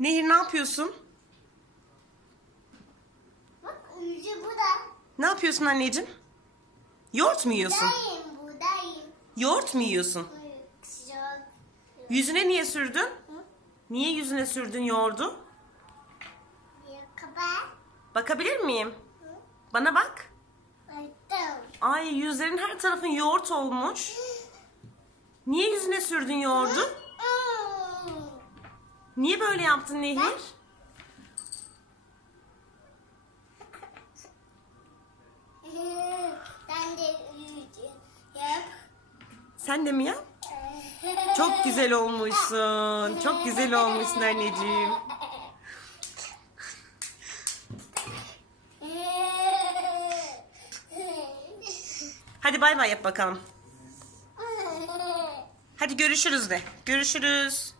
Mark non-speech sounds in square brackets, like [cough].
Nehir ne yapıyorsun? Bak yüzü bu da. Ne yapıyorsun anneciğim? Yoğurt mu yiyorsun? Buradayım buradayım. Yoğurt mu yiyorsun? Sıcak. Yüzüne niye sürdün? Niye yüzüne sürdün yoğurdu? Bakabilir miyim? Bana bak. Baktım. Ay yüzlerin her tarafın yoğurt olmuş. [laughs] Niye yüzüne sürdün yoğurdu? Hmm. Niye böyle yaptın Nehir? Ben [laughs] de yap. Sen de mi yap? [laughs] Çok güzel olmuşsun. Çok güzel olmuşsun anneciğim. Hadi bay bay yap bakalım. [laughs] Hadi görüşürüz de. Görüşürüz.